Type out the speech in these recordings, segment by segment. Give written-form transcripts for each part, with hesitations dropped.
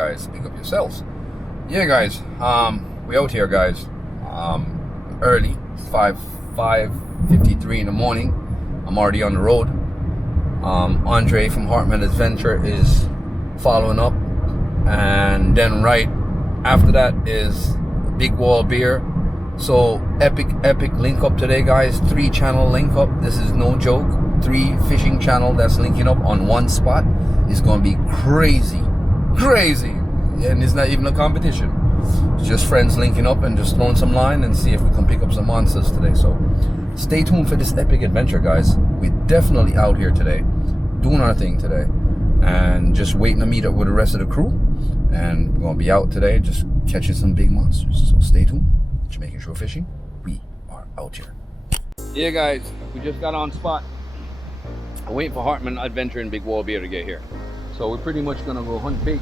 guys, pick up yourselves. Yeah, guys, we out here, guys. Early, 5:53 in the morning. I'm already on the road. Andre from Hartman Adventure is following up, and then right after that is Big Wall Beer. So epic link up today, guys. 3-channel link up. This is no joke. 3 fishing channel that's linking up on one spot. It's gonna be crazy, and it's not even a competition. It's just friends linking up and just throwing some line and see if we can pick up some monsters today. So stay tuned for this epic adventure, guys. We're definitely out here today, doing our thing today, and just waiting to meet up with the rest of the crew. And we're gonna be out today, just catching some big monsters. So stay tuned. Jamaican Shore Fishing, we are out here. Yeah, guys, we just got on spot. I'm waiting for Hartman Adventure and Big Wall Beer to get here. So we're pretty much gonna go hunt bait.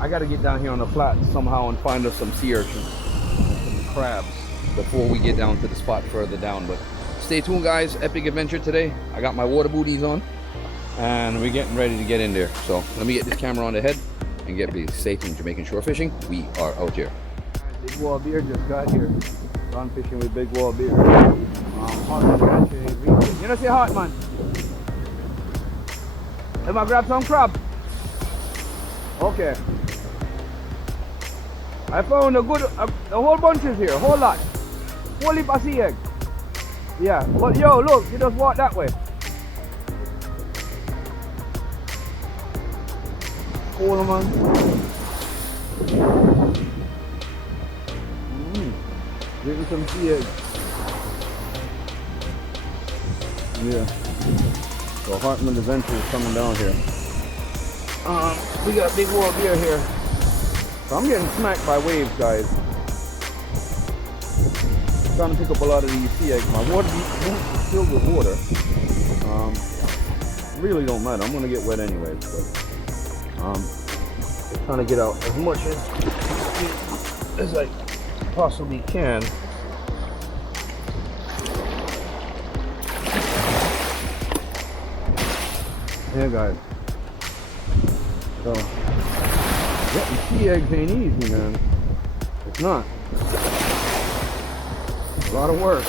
I gotta get down here on the flat somehow and find us some sea urchins and some crabs before we get down to the spot further down. But stay tuned, guys. Epic adventure today. I got my water booties on and we're getting ready to get in there. So let me get this camera on the head and get busy. Stay tuned. Jamaican Shore Fishing, we are out here. Big Wall Beer just got here. Gone fishing with Big Wall Beer. Hartman, you know, say Hartman. Am I grab some crab? Okay. I found a whole bunch is here, a whole lot. Whole heap of sea egg. Yeah, but yo, look, you just walk that way. Cool, man. Getting some sea egg. Yeah. So Hartman Adventure is coming down here. We got Big Wall Beer here. So I'm getting smacked by waves, guys. Trying to pick up a lot of these sea eggs. My water is filled with water. Really don't matter. I'm gonna get wet anyways. But trying to get out as much as I possibly can. Yeah, guys. So getting sea eggs ain't easy, man. It's not. A lot of work.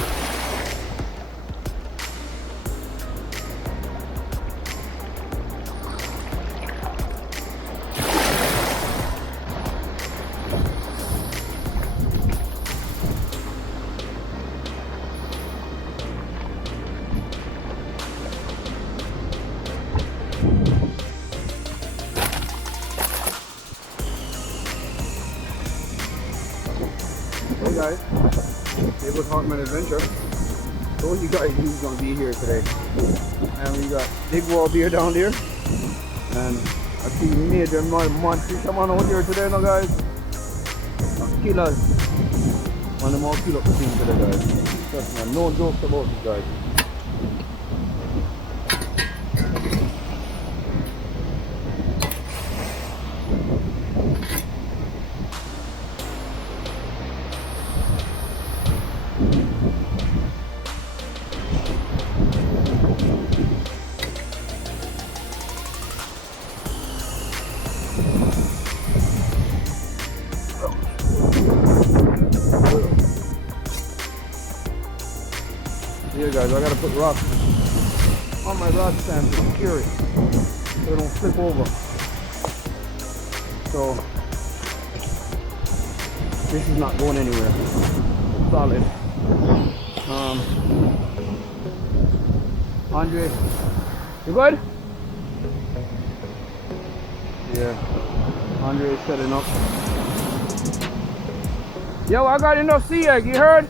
Hey guys, it was Hartman Adventure. Told you guys he was gonna be here today. And we got Big Wall Beer down there. And I see major monsters come on out here today now, guys. Killers. One of them all kill up the team today, guys. Trust me, no jokes about this, guys. Here guys, I gotta put rocks on my rod stand to secure it so they don't flip over. So this is not going anywhere. It's solid. Andre, you good? Yeah, Andre is setting up. Yo, I got enough sea egg, you heard?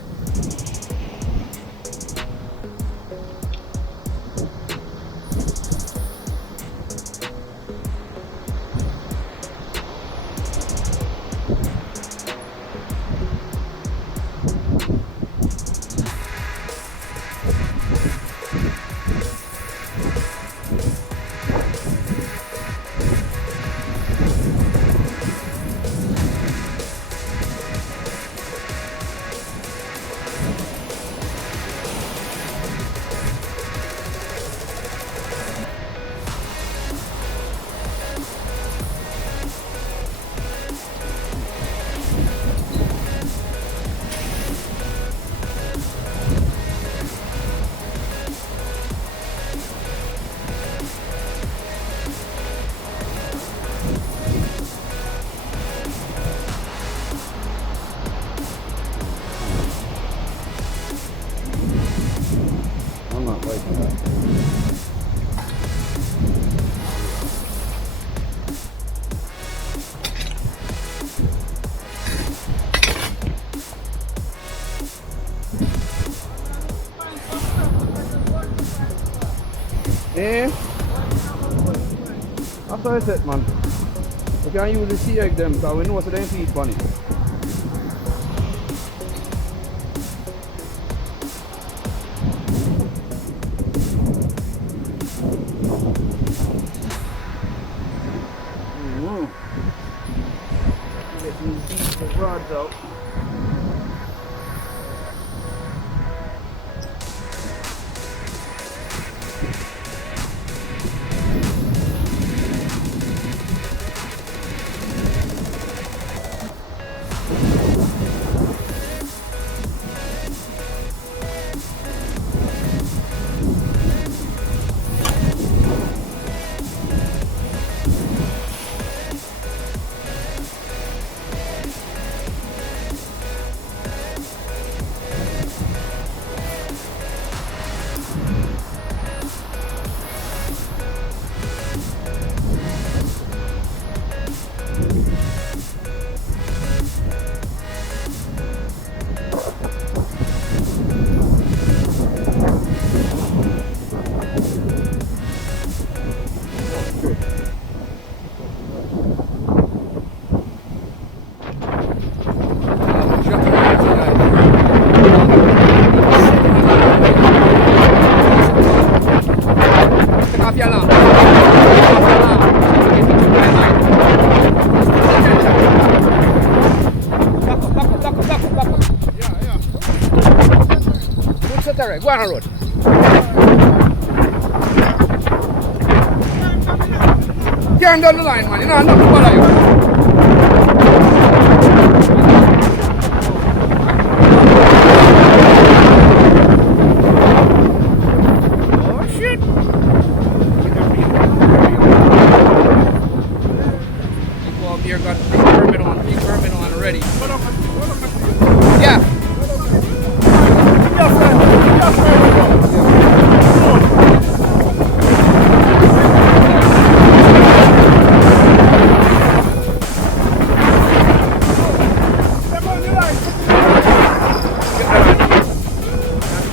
Eh? That's what I said, man. We can use the sea egg them because we know so they feed funny. Get these rods out. Go on the road. Can't down the line, man. You know, nothing bother you. Oh, shit. People up here got big permit on already. Yeah.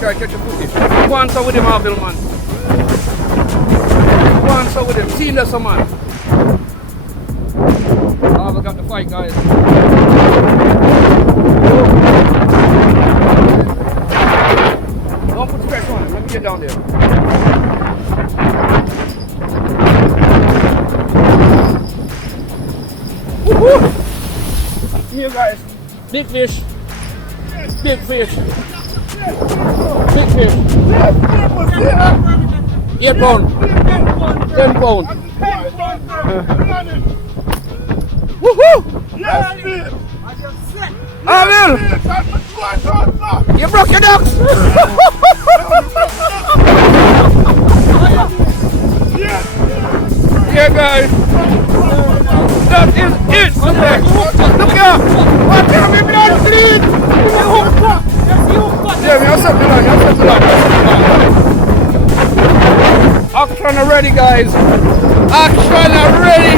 Catch a footage. Go on so with him, Marvel, man. Go on so with him. See that some man. Marvel got the fight, guys. Don't put stress on him. Let me get down there. Woohoo! Here, guys. Big fish. Big fish. Big fish. 8 pound. 10 pound. Woohoo! Alil! You broke your ducks! Yeah, guys. That is it. Look here. Watch out, me blood bleed. Yeah, I'll set the line. Action ready, guys. Action ready.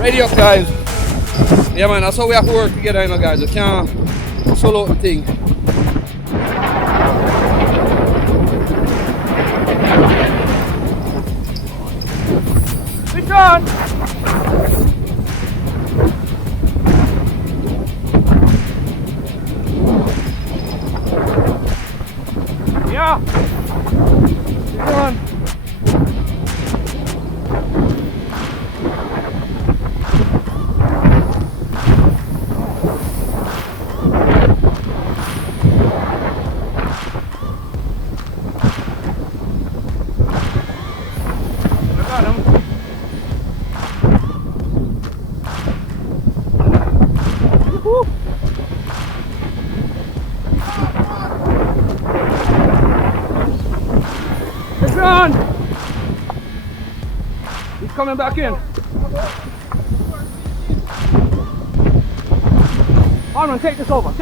Ready up, guys. Yeah, man, that's how we have to work together, you know, guys. We can't solo out the thing. Switch on. Yeah. Switch on. He's coming back in. Arnold, take this over.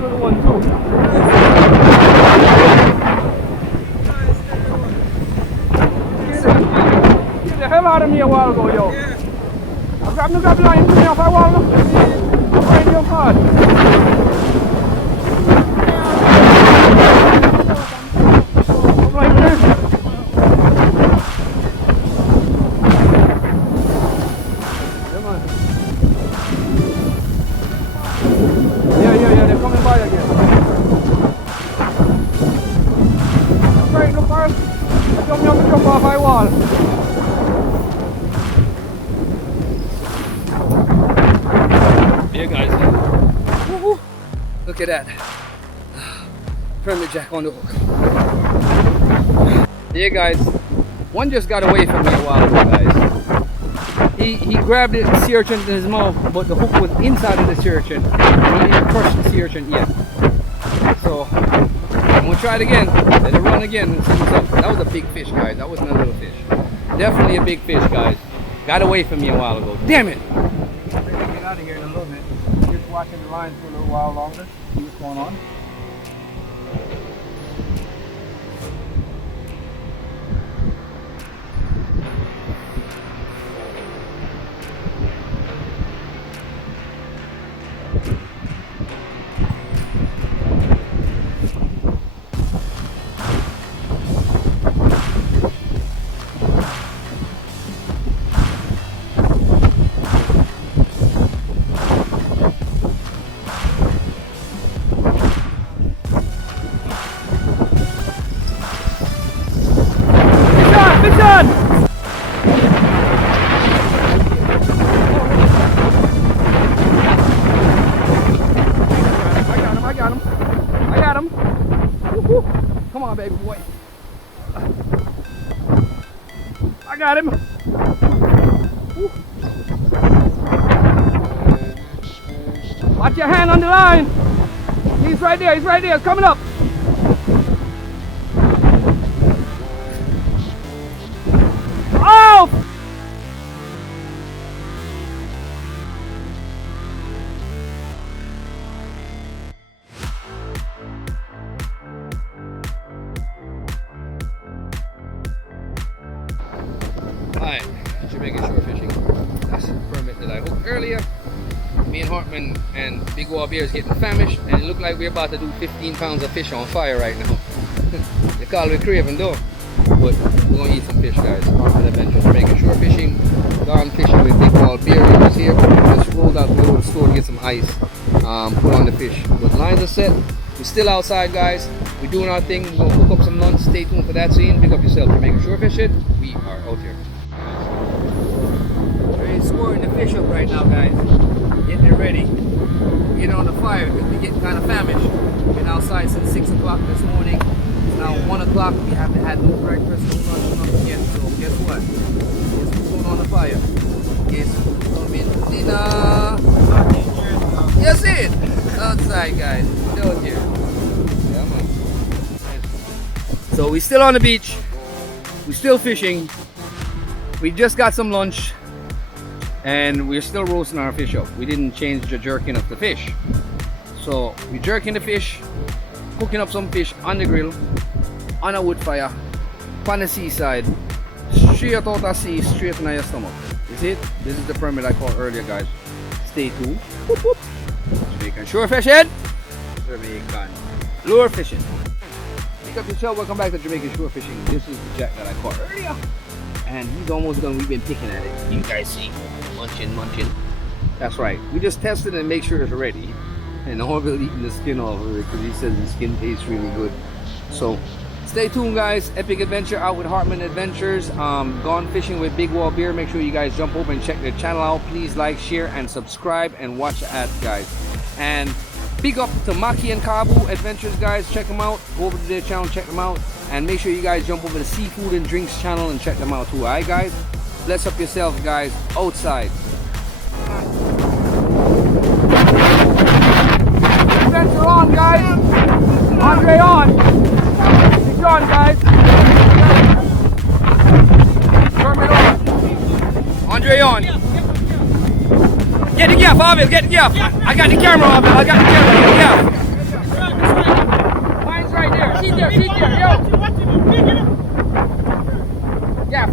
little one too. Get the hell out of me a while ago, yo. I got line to me off I want to find your card. I'm like this. Yeah, they're coming by again. I'm trying to look first. I don't want to jump off my wall. Yeah, guys. Woo-hoo. Look at that. Permit jack on the hook. Yeah, guys. One just got away from me a while ago, guys. He grabbed it, the sea urchin in his mouth, but the hook was inside of the sea urchin. He didn't even crush the sea urchin yet. So, I'm going to try it again. Let it run again and see what's up. That was a big fish, guys. That wasn't a little fish. Definitely a big fish, guys. Got away from me a while ago. Damn it! I'm going to get out of here in a little bit. Just watching the lines for a little while longer. See what's going on. Come on, baby boy. I got him. Woo. Watch your hand on the line. He's right there. He's right there. It's coming up. Oh! Alright, Jamaican shore fishing. That's the permit that I hooked earlier. Me and Hartman and Big Wall Bear is getting famished, and it looked like we're about to do 15 pounds of fish on fire right now. They call it craving though. But we're gonna eat some fish, guys. Hartman Adventures, Jamaican shore fishing. Gone fishing with Big Wall Bear. He was here. Just rolled out to the old store to get some ice. Put on the fish. But lines are set. We're still outside, guys. We're doing our thing. We're gonna cook up some lunch. Stay tuned for that scene. Pick up yourself, Jamaican shore fishing. We are out here. We're scoring the fish up right now, guys. Getting it ready. Get on the fire because we're getting kind of famished. Been outside since 6 o'clock this morning. It's now 1 o'clock. We haven't had no breakfast, no lunch, nothing yet. So guess what? Guess who's going on the fire? Guess who's coming dinner? Yes, it. Outside, guys. Still out here. Yeah, man. So we're still on the beach. We're still fishing. We just got some lunch. And we're still roasting our fish up. We didn't change the jerking of the fish. So we're jerking the fish, cooking up some fish on the grill, on a wood fire, on the seaside, straight out of sea, straight in your stomach. You see it? This is the permit I called earlier, guys. Stay tuned. Whoop, whoop. Jamaican shore fishing. Jamaican lure fishing. Pick up yourself. Welcome back to Jamaican shore fishing. This is the jack that I caught earlier. And he's almost done. We've been picking at it. You guys see. Munching. That's right. We just tested and make sure it's ready. And Orville eating the skin off of it because he says the skin tastes really good. So stay tuned, guys. Epic adventure out with Hartman Adventures. Gone fishing with Big Wall Beer. Make sure you guys jump over and check their channel out. Please like, share, and subscribe and watch the ads, guys. And big up to Maki and Kabu Adventures, guys. Check them out. Go over to their channel, check them out. And make sure you guys jump over to Seafood and Drinks channel and check them out too. Alright, guys? Bless up yourselves, guys. Outside. Adventure on, guys. Andre on. He's on, guys. Permit on. Andre on. Get the gaff, Arville. Get the gaff. I got the camera, Arville. I got the camera. Get the gaff. Sit there, yo. Yeah.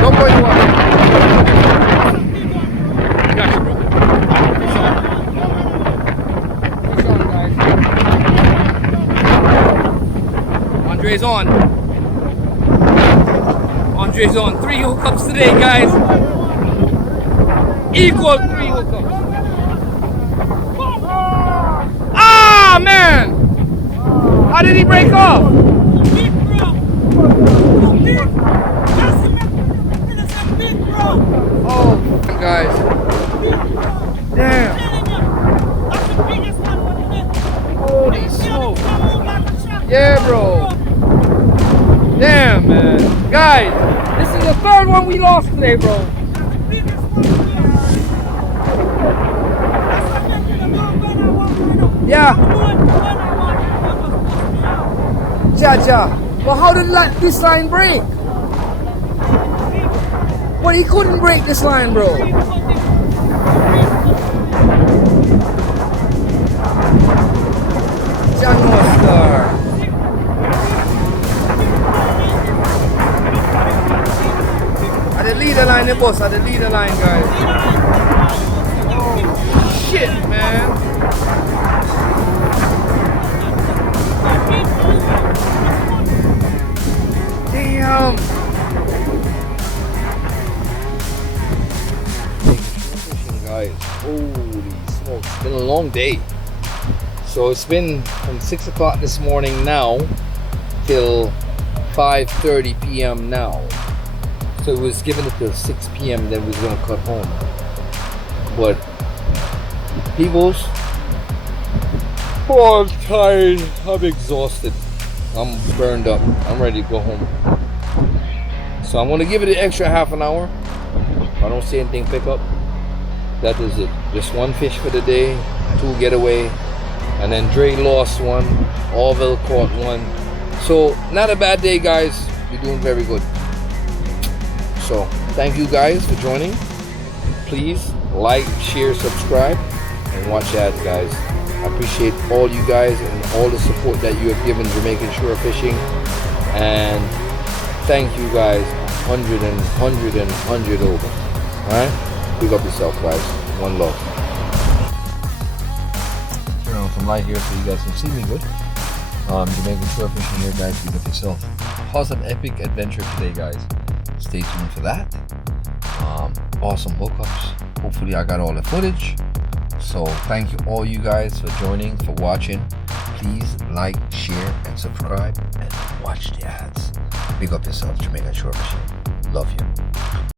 Don't go anywhere. Gotcha, bro. Fish on, guys. Andre's on. Andre's on. 3 hookups today, guys. Equal 3 hookups. Ah, man! How did he break off? Oh, guys. Damn. Holy smoke. Yeah, bro. Damn, man. Guys, this is the 3rd one we lost today, bro. Yeah. Ja. Well, how did this line break? Well, he couldn't break this line, bro. John Oscar. At the leader line, the boss. At the leader line, guys. Oh, shit, man. Damn. Guys, holy smokes, it's been a long day. So it's been from 6 o'clock this morning now till 5:30 p.m. now. So it was given it till 6 p.m. then we was gonna cut home. But peoples, oh, I'm tired, I'm exhausted, I'm burned up, I'm ready to go home. So I'm gonna give it an extra half an hour. If I don't see anything pick up, that is it. Just 1 fish for the day, 2 getaway, and then Dre lost 1, Orville caught 1. So not a bad day, guys. You're doing very good. So thank you guys for joining. Please like, share, subscribe, and watch ads, guys. I appreciate all you guys and all the support that you have given Jamaican shore fishing. And thank you guys, 100 over. Alright? Pick up yourself, guys. One love. Turn on some light here so you guys can see me good. Jamaican shore fishing here, guys. Pick up yourself. Awesome epic adventure today, guys. Stay tuned for that. Awesome hookups. Hopefully I got all the footage. So thank you all you guys for joining, for watching. Please like, share, and subscribe, and watch the ads. Pick up yourself, Jamaican shore fishing. Love you.